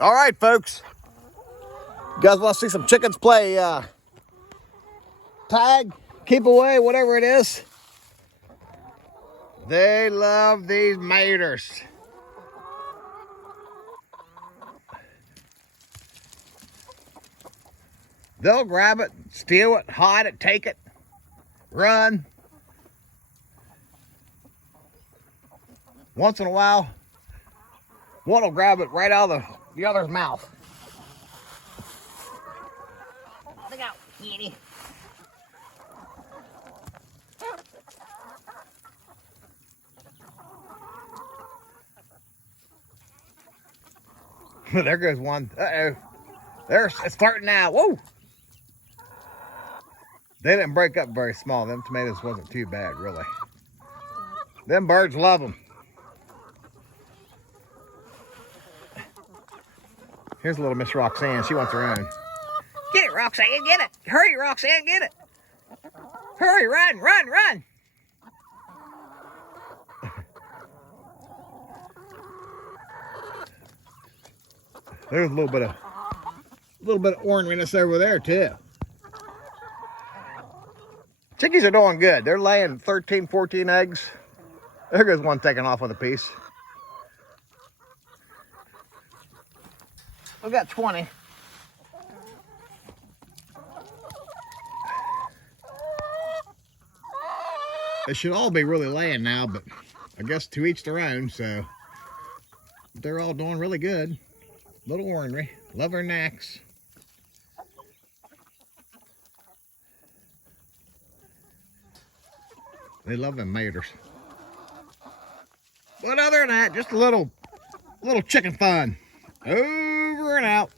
All right, folks. You guys want to see some chickens play tag, keep away, whatever it is? They love these maters. They'll grab it, steal it, hide it, take it, run. Once in a while, one will grab it right out of the other's mouth. Look out, kitty. There goes one. Uh-oh. It's starting now. Whoa! They didn't break up very small. Them tomatoes wasn't too bad, really. Them birds love them. Here's little Miss Roxanne. She wants her own. Get it, Roxanne. Get it. Hurry, Roxanne. Get it. Hurry, run, run, run. There's a little bit of orneriness over there too. Chickies are doing good. They're laying 13, 14 eggs. There goes one taking off with a piece. We've got 20. They should all be really laying now, but I guess to each their own, so they're all doing really good. Little ornery, love their necks. They love them maters. But other than that, just a little chicken fun. Over and out.